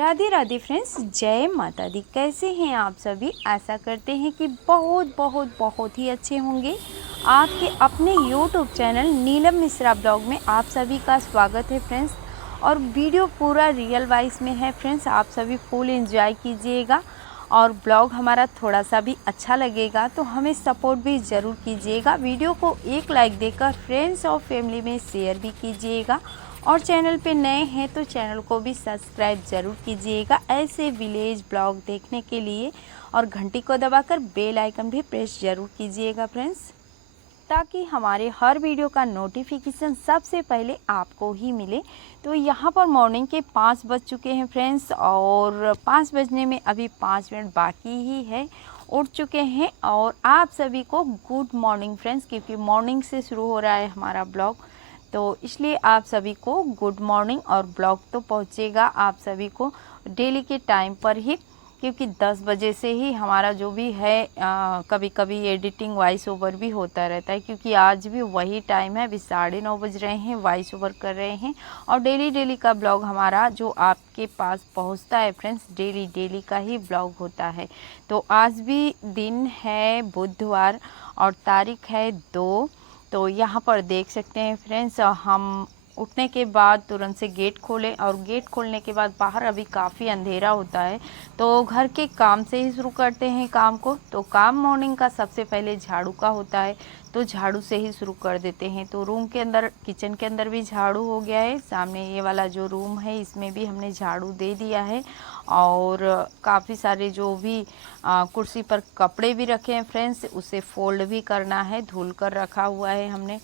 Radhe Radhe friends, जय माता दी। कैसे हैं आप सभी? आशा करते हैं कि बहुत बहुत बहुत ही अच्छे होंगे। आपके अपने YouTube channel Neelam Mishra blog में आप सभी का स्वागत है फ्रेंड्स। और वीडियो पूरा रियल वाइज में है फ्रेंड्स, आप सभी फुल एंजॉय कीजिएगा। और ब्लॉग हमारा थोड़ा सा भी अच्छा लगेगा तो हमें सपोर्ट भी ज़रूर कीजिएगा। वीडियो को एक लाइक देकर फ्रेंड्स और फैमिली में शेयर भी कीजिएगा। और चैनल पे नए हैं तो चैनल को भी सब्सक्राइब ज़रूर कीजिएगा ऐसे विलेज ब्लॉग देखने के लिए। और घंटी को दबाकर बेल आइकन भी प्रेस ज़रूर कीजिएगा फ्रेंड्स, ताकि हमारे हर वीडियो का नोटिफिकेशन सबसे पहले आपको ही मिले। तो यहाँ पर मॉर्निंग के 5 बज चुके हैं फ्रेंड्स, और 5 बजने में अभी 5 मिनट बाकी ही है। उठ चुके हैं और आप सभी को गुड मॉर्निंग फ्रेंड्स, क्योंकि मॉर्निंग से शुरू हो रहा है हमारा ब्लॉग, तो इसलिए आप सभी को गुड मॉर्निंग। और ब्लॉग तो पहुँचेगा आप सभी को डेली के टाइम पर ही, क्योंकि 10 बजे से ही हमारा जो भी है कभी कभी एडिटिंग वॉइस ओवर भी होता रहता है, क्योंकि आज भी वही टाइम है। अभी 9:30 बज रहे हैं, वॉइस ओवर कर रहे हैं। और डेली का ब्लॉग हमारा जो आपके पास पहुंचता है फ्रेंड्स, डेली का ही ब्लॉग होता है। तो आज भी दिन है बुधवार और तारीख है 2। तो यहाँ पर देख सकते हैं फ्रेंड्स, हम उठने के बाद तुरंत से गेट खोले, और गेट खोलने के बाद बाहर अभी काफ़ी अंधेरा होता है, तो घर के काम से ही शुरू करते हैं काम को। तो काम मॉर्निंग का सबसे पहले झाड़ू का होता है, तो झाड़ू से ही शुरू कर देते हैं। तो रूम के अंदर, किचन के अंदर भी झाड़ू हो गया है। सामने ये वाला जो रूम है इसमें भी हमने झाड़ू दे दिया है। और काफ़ी सारे जो भी कुर्सी पर कपड़े भी रखे हैं फ्रेंड्स, उसे फोल्ड भी करना है, धुल कर रखा हुआ है हमने।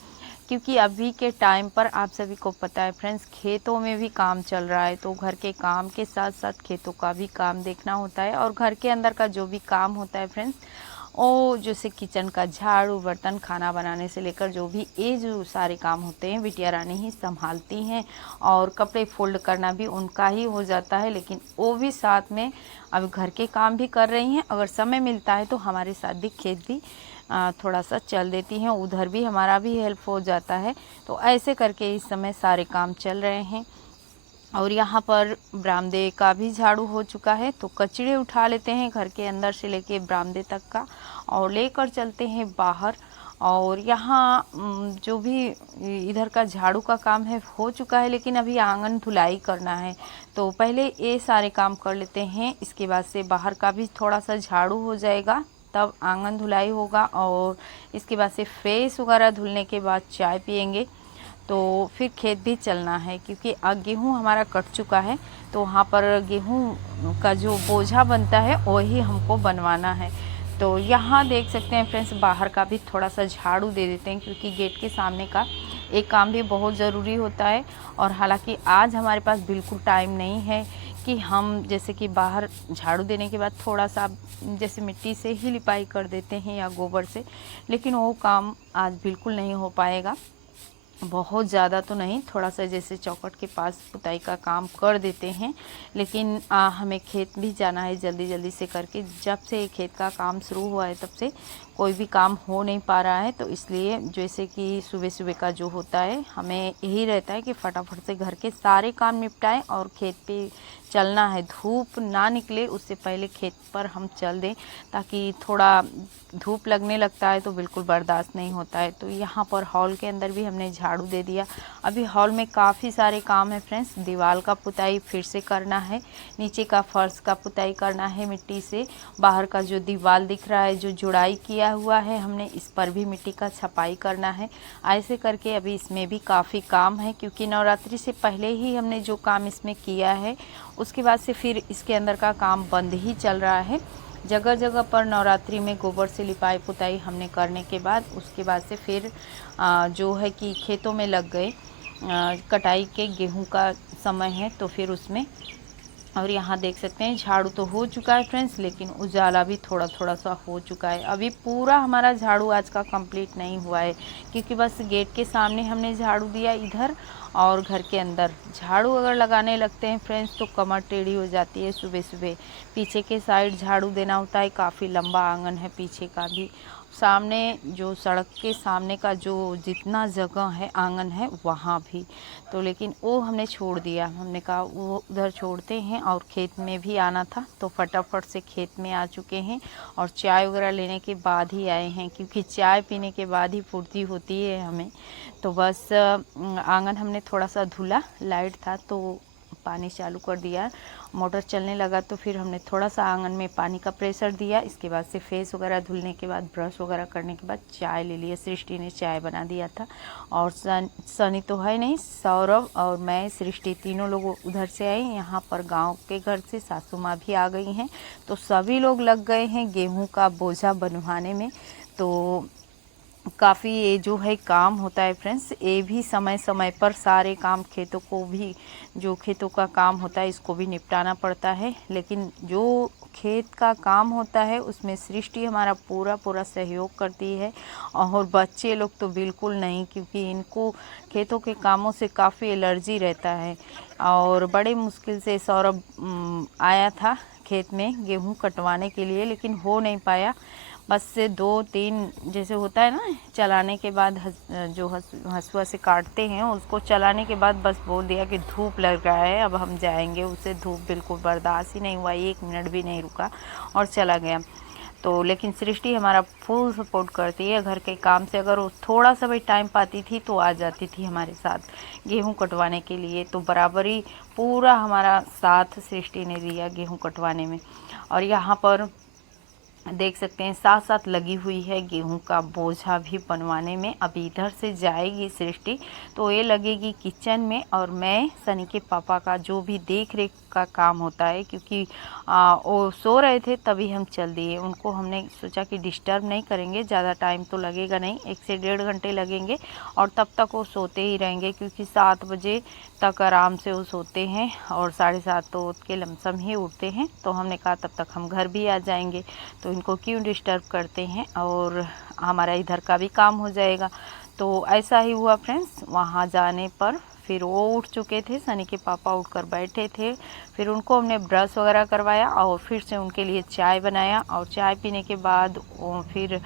क्योंकि अभी के टाइम पर आप सभी को पता है फ्रेंड्स, खेतों में भी काम चल रहा है, तो घर के काम के साथ साथ खेतों का भी काम देखना होता है। और घर के अंदर का जो भी काम होता है फ्रेंड्स, ओ जैसे किचन का झाड़ू, बर्तन, खाना बनाने से लेकर जो भी ये जो सारे काम होते हैं बिटिया रानी ही संभालती हैं। और कपड़े फोल्ड करना भी उनका ही हो जाता है, लेकिन वो भी साथ में अब घर के काम भी कर रही हैं। अगर समय मिलता है तो हमारे साथ भी खेत भी थोड़ा सा चल देती हैं, उधर भी हमारा भी हेल्प हो जाता है। तो ऐसे करके इस समय सारे काम चल रहे हैं। और यहाँ पर बरामदे का भी झाड़ू हो चुका है, तो कचड़े उठा लेते हैं घर के अंदर से लेके बरामदे तक का, और लेकर चलते हैं बाहर। और यहाँ जो भी इधर का झाड़ू का काम है हो चुका है, लेकिन अभी आंगन धुलाई करना है, तो पहले ये सारे काम कर लेते हैं। इसके बाद से बाहर का भी थोड़ा सा झाड़ू हो जाएगा, तब आंगन धुलाई होगा। और इसके बाद से फेस वगैरह धुलने के बाद चाय पियेंगे, तो फिर खेत भी चलना है, क्योंकि गेहूँ हमारा कट चुका है। तो वहाँ पर गेहूँ का जो बोझा बनता है वही हमको बनवाना है। तो यहाँ देख सकते हैं फ्रेंड्स, बाहर का भी थोड़ा सा झाड़ू दे देते हैं, क्योंकि गेट के सामने का एक काम भी बहुत ज़रूरी होता है। और हालांकि आज हमारे पास बिल्कुल टाइम नहीं है कि हम जैसे कि बाहर झाड़ू देने के बाद थोड़ा सा जैसे मिट्टी से ही लिपाई कर देते हैं या गोबर से, लेकिन वो काम आज बिल्कुल नहीं हो पाएगा। बहुत ज़्यादा तो नहीं, थोड़ा सा जैसे चौखट के पास पुताई का काम कर देते हैं, लेकिन हमें खेत भी जाना है जल्दी जल्दी से करके। जब से खेत का काम शुरू हुआ है तब से कोई भी काम हो नहीं पा रहा है, तो इसलिए जैसे कि सुबह सुबह का जो होता है हमें यही रहता है कि फटाफट से घर के सारे काम निपटाएं और खेत पे चलना है। धूप ना निकले उससे पहले खेत पर हम चल दें, ताकि थोड़ा धूप लगने लगता है तो बिल्कुल बर्दाश्त नहीं होता है। तो यहाँ पर हॉल के अंदर भी हमने झाड़ू दे दिया। अभी हॉल में काफ़ी सारे काम है फ्रेंड्स, दीवार का पुताई फिर से करना है, नीचे का फर्श का पुताई करना है मिट्टी से, बाहर का जो दीवार दिख रहा है जो जुड़ाई किया हुआ है हमने, इस पर भी मिट्टी का छपाई करना है। ऐसे करके अभी इसमें भी काफ़ी काम है, क्योंकि नवरात्रि से पहले ही हमने जो काम इसमें किया है उसके बाद से फिर इसके अंदर का काम बंद ही चल रहा है। जगह जगह पर नवरात्रि में गोबर से लिपाई पुताई हमने करने के बाद उसके बाद से फिर जो है कि खेतों में लग गए। कटाई के गेहूं का समय है तो फिर उसमें। और यहाँ देख सकते हैं झाड़ू तो हो चुका है फ्रेंड्स, लेकिन उजाला भी थोड़ा थोड़ा सा हो चुका है। अभी पूरा हमारा झाड़ू आज का कंप्लीट नहीं हुआ है, क्योंकि बस गेट के सामने हमने झाड़ू दिया इधर, और घर के अंदर झाड़ू अगर लगाने लगते हैं फ्रेंड्स तो कमर टेढ़ी हो जाती है सुबह सुबह। पीछे के साइड झाड़ू देना होता है, काफ़ी लंबा आंगन है पीछे का भी, सामने जो सड़क के सामने का जो जितना जगह है आंगन है वहाँ भी, तो लेकिन वो हमने छोड़ दिया। हमने कहा वो उधर छोड़ते हैं, और खेत में भी आना था तो फटाफट से खेत में आ चुके हैं और चाय वगैरह लेने के बाद ही आए हैं, क्योंकि चाय पीने के बाद ही फुर्ती होती है हमें। तो बस आंगन हमने थोड़ा सा धुला, लाइट था तो पानी चालू कर दिया, मोटर चलने लगा तो फिर हमने थोड़ा सा आंगन में पानी का प्रेशर दिया। इसके बाद से फेस वगैरह धुलने के बाद, ब्रश वगैरह करने के बाद चाय ले लिया। सृष्टि ने चाय बना दिया था, और सनी तो है नहीं, सौरभ और मैं, सृष्टि तीनों लोग उधर से आए। यहाँ पर गांव के घर से सासू माँ भी आ गई हैं, तो सभी लोग लग गए हैं गेहूँ का बोझा बनवाने में। तो काफ़ी ये जो है काम होता है फ्रेंड्स, ये भी समय समय पर सारे काम, खेतों को भी, जो खेतों का काम होता है इसको भी निपटाना पड़ता है। लेकिन जो खेत का काम होता है उसमें सृष्टि हमारा पूरा सहयोग करती है, और बच्चे लोग तो बिल्कुल नहीं, क्योंकि इनको खेतों के कामों से काफ़ी एलर्जी रहता है। और बड़े मुश्किल से सौरभ आया था खेत में गेहूँ कटवाने के लिए, लेकिन हो नहीं पाया। बस से 2-3 जैसे होता है ना, चलाने के बाद जो हसुआ से काटते हैं उसको चलाने के बाद बस बोल दिया कि धूप लग रहा है, अब हम जाएंगे। उसे धूप बिल्कुल बर्दाश्त ही नहीं हुआ, 1 मिनट भी नहीं रुका और चला गया। तो लेकिन सृष्टि हमारा फुल सपोर्ट करती है घर के काम से। अगर वो थोड़ा सा भी टाइम पाती थी तो आ जाती थी हमारे साथ गेहूँ कटवाने के लिए। तो बराबरी पूरा हमारा साथ सृष्टि ने दिया गेहूँ कटवाने में। और यहाँ पर देख सकते हैं साथ साथ लगी हुई है गेहूं का बोझा भी बनवाने में। अभी इधर से जाएगी सृष्टि तो ये लगेगी किचन में, और मैं सनी के पापा का जो भी देख रेख का काम होता है, क्योंकि वो सो रहे थे तभी हम चल दिए। उनको हमने सोचा कि डिस्टर्ब नहीं करेंगे, ज़्यादा टाइम तो लगेगा नहीं, 1 से 1.5 घंटे लगेंगे, और तब तक वो सोते ही रहेंगे, क्योंकि 7 बजे तक आराम से वो सोते हैं और 7:30 तो के लमसम ही उठते हैं। तो हमने कहा तब तक हम घर भी आ जाएंगे, तो इनको क्यों डिस्टर्ब करते हैं, और हमारा इधर का भी काम हो जाएगा। तो ऐसा ही हुआ फ्रेंड्स। वहाँ जाने पर फिर वो उठ चुके थे, सनी के पापा उठकर बैठे थे। फिर उनको हमने ब्रश वगैरह करवाया और फिर से उनके लिए चाय बनाया, और चाय पीने के बाद फिर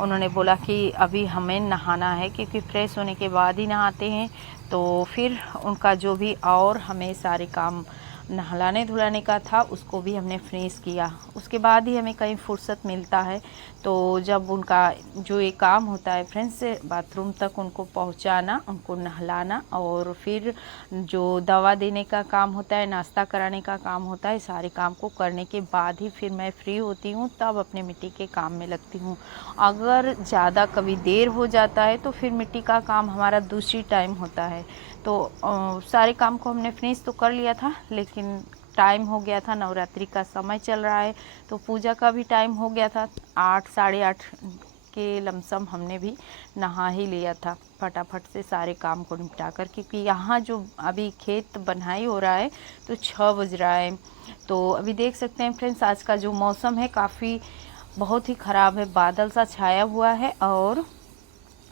उन्होंने बोला कि अभी हमें नहाना है, क्योंकि फ्रेश होने के बाद ही नहाते हैं। तो फिर उनका जो भी और हमें सारे काम नहलाने धुलाने का था उसको भी हमने फिनिश किया। उसके बाद ही हमें कहीं फुर्सत मिलता है, तो जब उनका जो ये काम होता है फ्रेंड्स, बाथरूम तक उनको पहुंचाना, उनको नहलाना, और फिर जो दवा देने का काम होता है, नाश्ता कराने का काम होता है, सारे काम को करने के बाद ही फिर मैं फ्री होती हूँ, तब अपने मिट्टी के काम में लगती हूँ। अगर ज़्यादा कभी देर हो जाता है तो फिर मिट्टी का काम हमारा दूसरी टाइम होता है। तो सारे काम को हमने फिनिश तो कर लिया था, लेकिन टाइम हो गया था, नवरात्रि का समय चल रहा है, तो पूजा का भी टाइम हो गया था। 8 साढ़े 8 के लमसम हमने भी नहा ही लिया था फटाफट से सारे काम को निपटा कर, क्योंकि यहाँ जो अभी खेत बनाई हो रहा है तो 6 बज रहा है। तो अभी देख सकते हैं फ्रेंड्स, आज का जो मौसम है काफ़ी बहुत ही ख़राब है, बादल सा छाया हुआ है और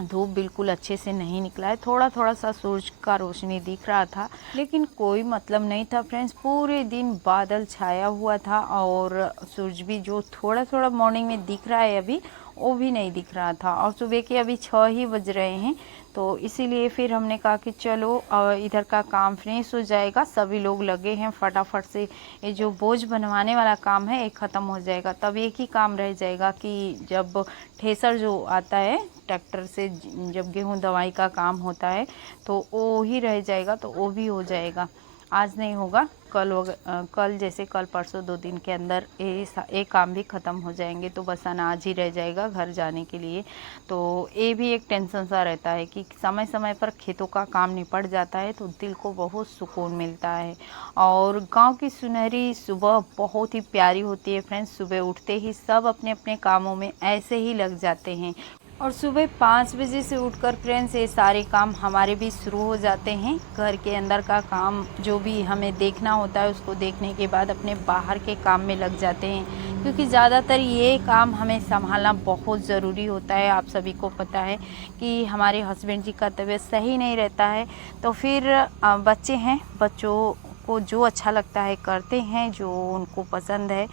धूप बिल्कुल अच्छे से नहीं निकला है। थोड़ा थोड़ा सा सूरज का रोशनी दिख रहा था, लेकिन कोई मतलब नहीं था फ्रेंड्स। पूरे दिन बादल छाया हुआ था, और सूरज भी जो थोड़ा थोड़ा मॉर्निंग में दिख रहा है अभी, वो भी नहीं दिख रहा था। और सुबह के अभी 6 ही बज रहे हैं, तो इसीलिए फिर हमने कहा कि चलो इधर का काम फिनिश हो जाएगा। सभी लोग लगे हैं फटाफट से, ये जो बोझ बनवाने वाला काम है ये ख़त्म हो जाएगा, तब एक ही काम रह जाएगा कि जब ठेसर जो आता है ट्रैक्टर से, जब गेहूं दवाई का काम होता है तो वो ही रह जाएगा, तो वो भी हो जाएगा। आज नहीं होगा, कल जैसे कल परसों 2 दिन के अंदर ये काम भी ख़त्म हो जाएंगे, तो बस अनाज ही रह जाएगा घर जाने के लिए। तो ये भी एक टेंशन सा रहता है कि समय समय पर खेतों का काम निपट जाता है तो दिल को बहुत सुकून मिलता है। और गांव की सुनहरी सुबह बहुत ही प्यारी होती है फ्रेंड्स। सुबह उठते ही सब अपने अपने कामों में ऐसे ही लग जाते हैं, और सुबह 5 बजे से उठकर फ्रेंड्स ये सारे काम हमारे भी शुरू हो जाते हैं। घर के अंदर का काम जो भी हमें देखना होता है उसको देखने के बाद अपने बाहर के काम में लग जाते हैं, क्योंकि ज़्यादातर ये काम हमें संभालना बहुत ज़रूरी होता है। आप सभी को पता है कि हमारे हस्बैंड जी का तबीयत सही नहीं रहता है, तो फिर बच्चे हैं, बच्चों को जो अच्छा लगता है करते हैं, जो उनको पसंद है।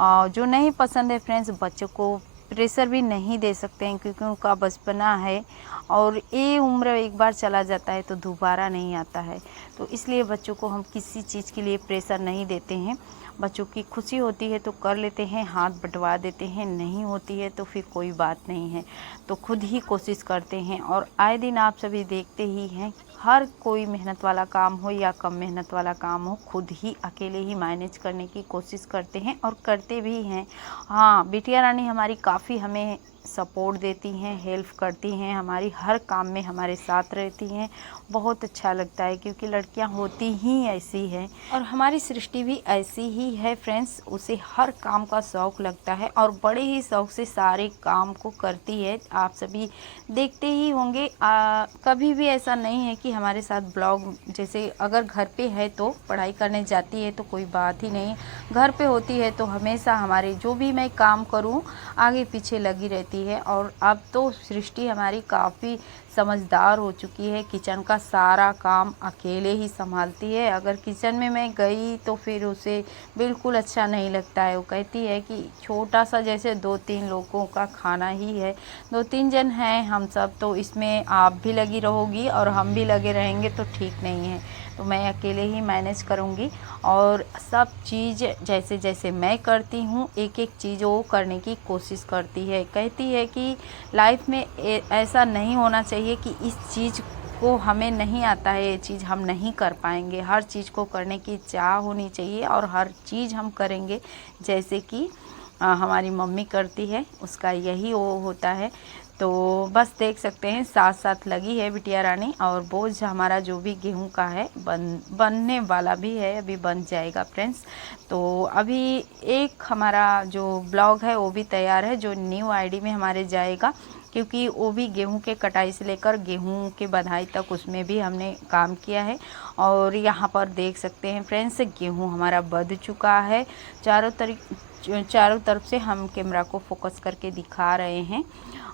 जो नहीं पसंद है फ्रेंड्स, बच्चों को प्रेशर भी नहीं दे सकते हैं, क्योंकि उनका बचपना है और ये उम्र एक बार चला जाता है तो दोबारा नहीं आता है। तो इसलिए बच्चों को हम किसी चीज़ के लिए प्रेशर नहीं देते हैं। बच्चों की खुशी होती है तो कर लेते हैं, हाथ बंटवा देते हैं, नहीं होती है तो फिर कोई बात नहीं है, तो खुद ही कोशिश करते हैं। और आए दिन आप सभी देखते ही हैं, हर कोई मेहनत वाला काम हो या कम मेहनत वाला काम हो, खुद ही अकेले ही मैनेज करने की कोशिश करते हैं और करते भी हैं। हाँ, बिटिया रानी हमारी काफ़ी हमें सपोर्ट देती हैं, हेल्प करती हैं, हमारी हर काम में हमारे साथ रहती हैं। बहुत अच्छा लगता है, क्योंकि लड़कियां होती ही ऐसी हैं और हमारी सृष्टि भी ऐसी ही है फ्रेंड्स। उसे हर काम का शौक़ लगता है और बड़े ही शौक़ से सारे काम को करती है। आप सभी देखते ही होंगे, कभी भी ऐसा नहीं है कि हमारे साथ ब्लॉग, जैसे अगर घर पे है तो पढ़ाई करने जाती है तो कोई बात ही नहीं, घर पे होती है तो हमेशा हमारे जो भी मैं काम करूं आगे पीछे लगी रहती है। और अब तो सृष्टि हमारी काफ़ी समझदार हो चुकी है, किचन का सारा काम अकेले ही संभालती है। अगर किचन में मैं गई तो फिर उसे बिल्कुल अच्छा नहीं लगता है। वो कहती है कि छोटा सा जैसे 2-3 लोगों का खाना ही है, 2-3 जन हैं हम सब, तो इसमें आप भी लगी रहोगी और हम भी लगे रहेंगे तो ठीक नहीं है। तो मैं अकेले ही मैनेज करूँगी और सब चीज़ जैसे जैसे मैं करती हूँ, एक एक चीज़ वो करने की कोशिश करती है। कहती है कि लाइफ में ऐसा नहीं होना चाहिए कि इस चीज़ को हमें नहीं आता है, ये चीज़ हम नहीं कर पाएंगे। हर चीज़ को करने की चाह होनी चाहिए और हर चीज़ हम करेंगे जैसे कि हमारी मम्मी करती है, उसका यही वो होता है। तो बस देख सकते हैं साथ साथ लगी है बिटिया रानी। और बोझ हमारा जो भी गेहूं का है बनने वाला भी है, अभी बन जाएगा फ्रेंड्स। तो अभी एक हमारा जो ब्लॉग है वो भी तैयार है, जो न्यू आईडी में हमारे जाएगा, क्योंकि वो भी गेहूं के कटाई से लेकर गेहूं के बधाई तक उसमें भी हमने काम किया है। और यहाँ पर देख सकते हैं फ्रेंड्स, गेहूं हमारा बंध चुका है। चारों तरफ से हम कैमरा को फोकस करके दिखा रहे हैं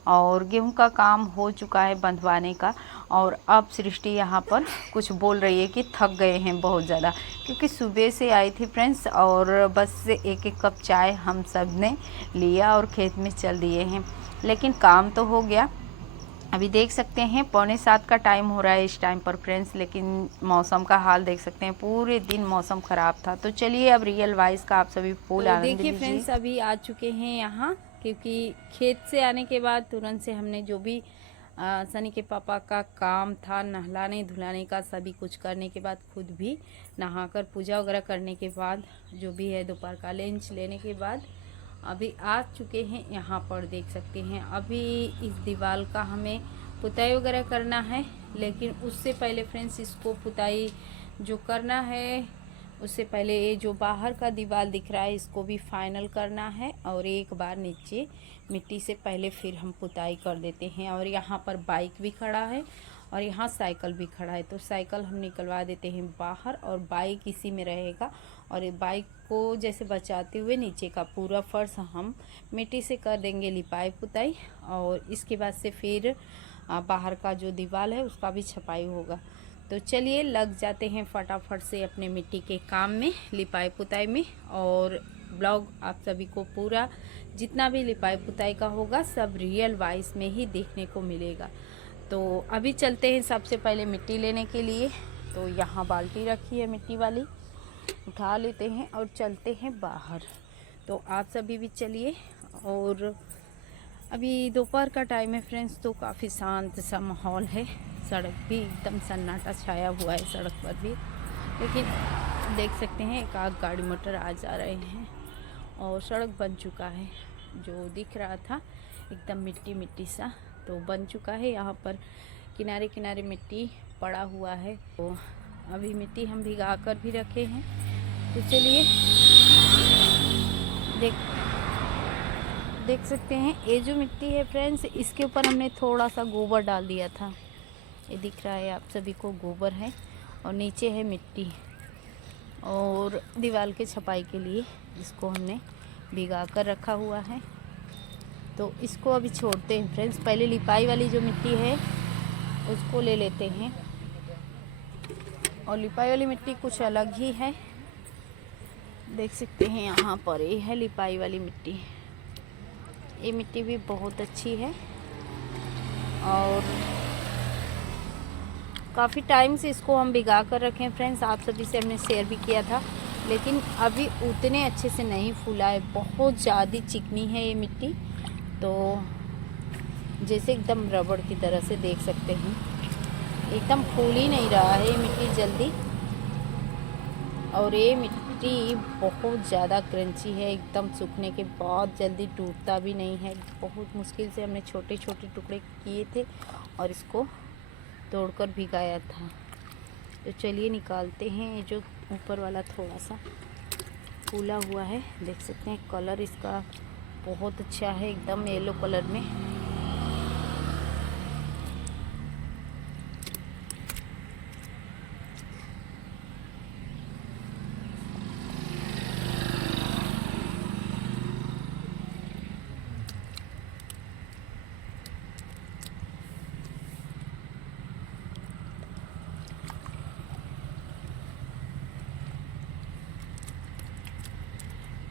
और गेहूं का काम हो चुका है बंधवाने का। और अब सृष्टि यहाँ पर कुछ बोल रही है कि थक गए हैं बहुत ज़्यादा, क्योंकि सुबह से आई थी फ्रेंड्स और बस एक एक कप चाय हम सब ने लिया और खेत में चल दिए हैं। लेकिन काम तो हो गया। अभी देख सकते हैं 6:45 का टाइम हो रहा है इस टाइम पर फ्रेंड्स, लेकिन मौसम का हाल देख सकते हैं, पूरे दिन मौसम ख़राब था। तो चलिए अब रियल वॉइस का आप सभी फुल आनंद लीजिए। देखिए फ्रेंड्स, अभी आ चुके हैं यहाँ, क्योंकि खेत से आने के बाद तुरंत से हमने जो भी सनी के पापा का काम था नहलाने धुलाने का, सभी कुछ करने के बाद खुद भी नहाकर पूजा वगैरह करने के बाद जो भी है दोपहर का लंच लेने के बाद अभी आ चुके हैं यहाँ पर। देख सकते हैं अभी इस दीवार का हमें पुताई वगैरह करना है, लेकिन उससे पहले फ्रेंड्स इसको पुताई जो करना है उससे पहले ये जो बाहर का दीवार दिख रहा है इसको भी फाइनल करना है। और एक बार नीचे मिट्टी से पहले फिर हम पुताई कर देते हैं। और यहाँ पर बाइक भी खड़ा है और यहाँ साइकिल भी खड़ा है, तो साइकिल हम निकलवा देते हैं बाहर और बाइक इसी में रहेगा। और बाइक को जैसे बचाते हुए नीचे का पूरा फर्श हम मिट्टी से कर देंगे लिपाई पुताई। और इसके बाद से फिर बाहर का जो दीवार है उसका भी छपाई होगा। तो चलिए लग जाते हैं फटाफट से अपने मिट्टी के काम में, लिपाई पुताई में। और ब्लॉग आप सभी को पूरा जितना भी लिपाई पुताई का होगा सब रियल वॉइस में ही देखने को मिलेगा। तो अभी चलते हैं सबसे पहले मिट्टी लेने के लिए। तो यहाँ बाल्टी रखी है मिट्टी वाली, उठा लेते हैं और चलते हैं बाहर। तो आप सभी भी चलिए। और अभी दोपहर का टाइम है फ्रेंड्स, तो काफ़ी शांत सा माहौल है, सड़क भी एकदम सन्नाटा छाया हुआ है सड़क पर भी, लेकिन देख सकते हैं एक आध गाड़ी मोटर आ जा रहे हैं। और सड़क बन चुका है, जो दिख रहा था एकदम मिट्टी मिट्टी सा तो बन चुका है। यहाँ पर किनारे किनारे मिट्टी पड़ा हुआ है, तो अभी मिट्टी हम भिगा कर भी रखे हैं। तो चलिए देख सकते हैं ये जो मिट्टी है फ्रेंड्स, इसके ऊपर हमने थोड़ा सा गोबर डाल दिया था, ये दिख रहा है आप सभी को गोबर है और नीचे है मिट्टी। और दीवार के छपाई के लिए इसको हमने भिगा कर रखा हुआ है। तो इसको अभी छोड़ते हैं फ्रेंड्स, पहले लिपाई वाली जो मिट्टी है उसको ले लेते हैं। और लिपाई वाली मिट्टी कुछ अलग ही है, देख सकते हैं यहाँ पर ये है लिपाई वाली मिट्टी, ये मिट्टी भी बहुत अच्छी है और काफ़ी टाइम से इसको हम भिगा कर रखें फ्रेंड्स, आप सभी से हमने शेयर भी किया था, लेकिन अभी उतने अच्छे से नहीं फूला है। बहुत ज़्यादा चिकनी है ये मिट्टी, तो जैसे एकदम रबड़ की तरह से देख सकते हैं, एकदम फूल ही नहीं रहा है ये मिट्टी जल्दी। और ये मिट्टी बहुत ज़्यादा क्रंची है, एकदम सूखने के बाद जल्दी टूटता भी नहीं है। बहुत मुश्किल से हमने छोटे छोटे टुकड़े किए थे और इसको तोड़कर भिगाया था। तो चलिए निकालते हैं। ये जो ऊपर वाला थोड़ा सा फूला हुआ है, देख सकते हैं कलर इसका बहुत अच्छा है, एकदम येलो कलर में।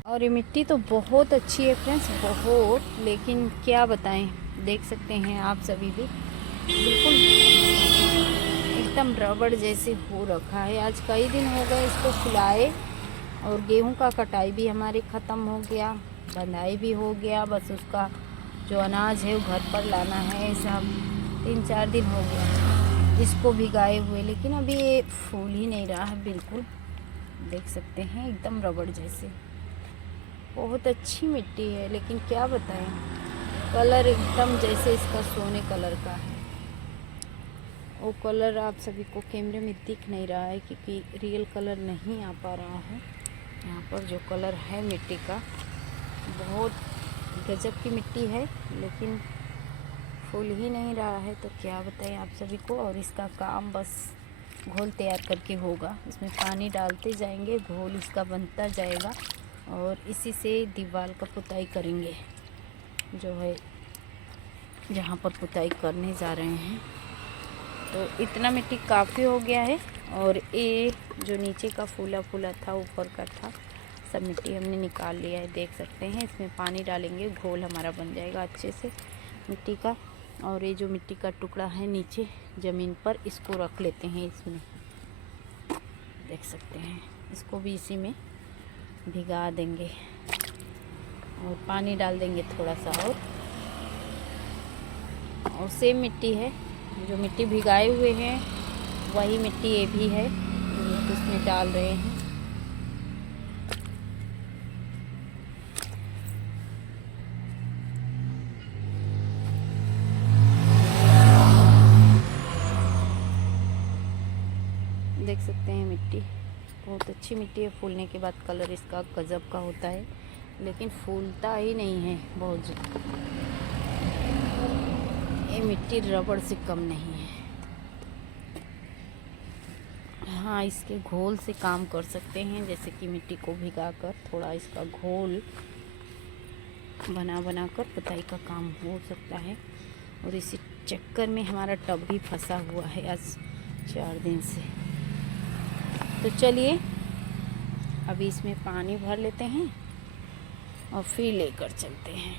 और ये मिट्टी तो बहुत अच्छी है फ्रेंड्स, बहुत, लेकिन क्या बताएं, देख सकते हैं आप सभी भी बिल्कुल एकदम रबड़ जैसे हो रखा है। आज कई दिन हो गए इसको फुलाए और गेहूं का कटाई भी हमारे ख़त्म हो गया, बंधाई भी हो गया। बस उसका जो अनाज है वो घर पर लाना है। सब 3-4 दिन हो गया इसको भिगाए हुए, लेकिन अभी ये फूल ही नहीं रहा है बिल्कुल। देख सकते हैं एकदम रबड़ जैसे, बहुत अच्छी मिट्टी है, लेकिन क्या बताएं, कलर एकदम जैसे इसका सोने कलर का है। वो कलर आप सभी को कैमरे में दिख नहीं रहा है क्योंकि रियल कलर नहीं आ पा रहा है। यहाँ पर जो कलर है मिट्टी का, बहुत गजब की मिट्टी है, लेकिन फूल ही नहीं रहा है। तो क्या बताएं आप सभी को। और इसका काम बस घोल तैयार करके होगा। इसमें पानी डालते जाएंगे, घोल इसका बनता जाएगा और इसी से दीवार का पुताई करेंगे, जो है जहाँ पर पुताई करने जा रहे हैं। तो इतना मिट्टी काफ़ी हो गया है। और ये जो नीचे का फूला फूला था, ऊपर का था, सब मिट्टी हमने निकाल लिया है, देख सकते हैं। इसमें पानी डालेंगे, घोल हमारा बन जाएगा अच्छे से मिट्टी का। और ये जो मिट्टी का टुकड़ा है नीचे ज़मीन पर, इसको रख लेते हैं इसमें, देख सकते हैं। इसको भी इसी में भिगा देंगे और पानी डाल देंगे थोड़ा सा। और सेम मिट्टी है, जो मिट्टी भिगाए हुए हैं वही मिट्टी ये भी है, जो इसमें डाल रहे हैं। देख सकते हैं मिट्टी बहुत अच्छी मिट्टी है। फूलने के बाद कलर इसका गजब का होता है, लेकिन फूलता ही नहीं है बहुत ज़्यादा। ये मिट्टी रबड़ से कम नहीं है। हाँ, इसके घोल से काम कर सकते हैं, जैसे कि मिट्टी को भिगाकर थोड़ा इसका घोल बना कर पुताई का काम हो सकता है। और इसी चक्कर में हमारा टब भी फंसा हुआ है आज 4 दिन से। तो चलिए अभी इसमें पानी भर लेते हैं और फिर लेकर चलते हैं।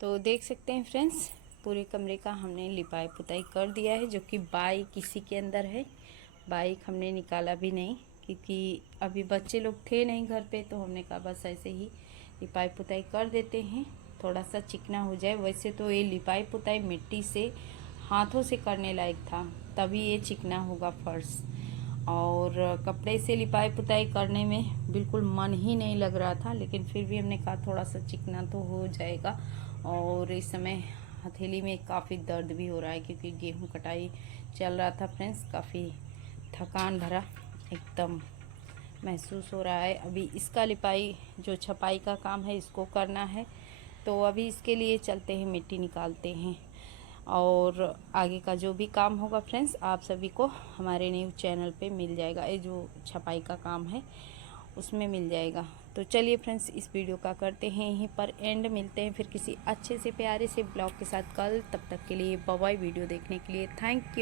तो देख सकते हैं फ्रेंड्स, पूरे कमरे का हमने लिपाई पुताई कर दिया है, जो कि बाइक इसी के अंदर है। बाइक हमने निकाला भी नहीं क्योंकि अभी बच्चे लोग थे नहीं घर पे, तो हमने कहा बस ऐसे ही लिपाई पुताई कर देते हैं, थोड़ा सा चिकना हो जाए। वैसे तो ये लिपाई पुताई मिट्टी से हाथों से करने लायक था, तभी ये चिकना होगा फर्श। और कपड़े से लिपाई पुताई करने में बिल्कुल मन ही नहीं लग रहा था, लेकिन फिर भी हमने कहा थोड़ा सा चिकना तो हो जाएगा। और इस समय हथेली में काफ़ी दर्द भी हो रहा है क्योंकि गेहूं कटाई चल रहा था फ्रेंड्स। काफ़ी थकान भरा एकदम महसूस हो रहा है। अभी इसका लिपाई जो छपाई का काम है इसको करना है, तो अभी इसके लिए चलते हैं, मिट्टी निकालते हैं। और आगे का जो भी काम होगा फ्रेंड्स, आप सभी को हमारे न्यूज़ चैनल पे मिल जाएगा। ये जो छपाई का काम है उसमें मिल जाएगा। तो चलिए फ्रेंड्स, इस वीडियो का करते हैं यहीं पर एंड। मिलते हैं फिर किसी अच्छे से प्यारे से ब्लॉग के साथ कल। तब तक के लिए बाय बाय। वीडियो देखने के लिए थैंक यू।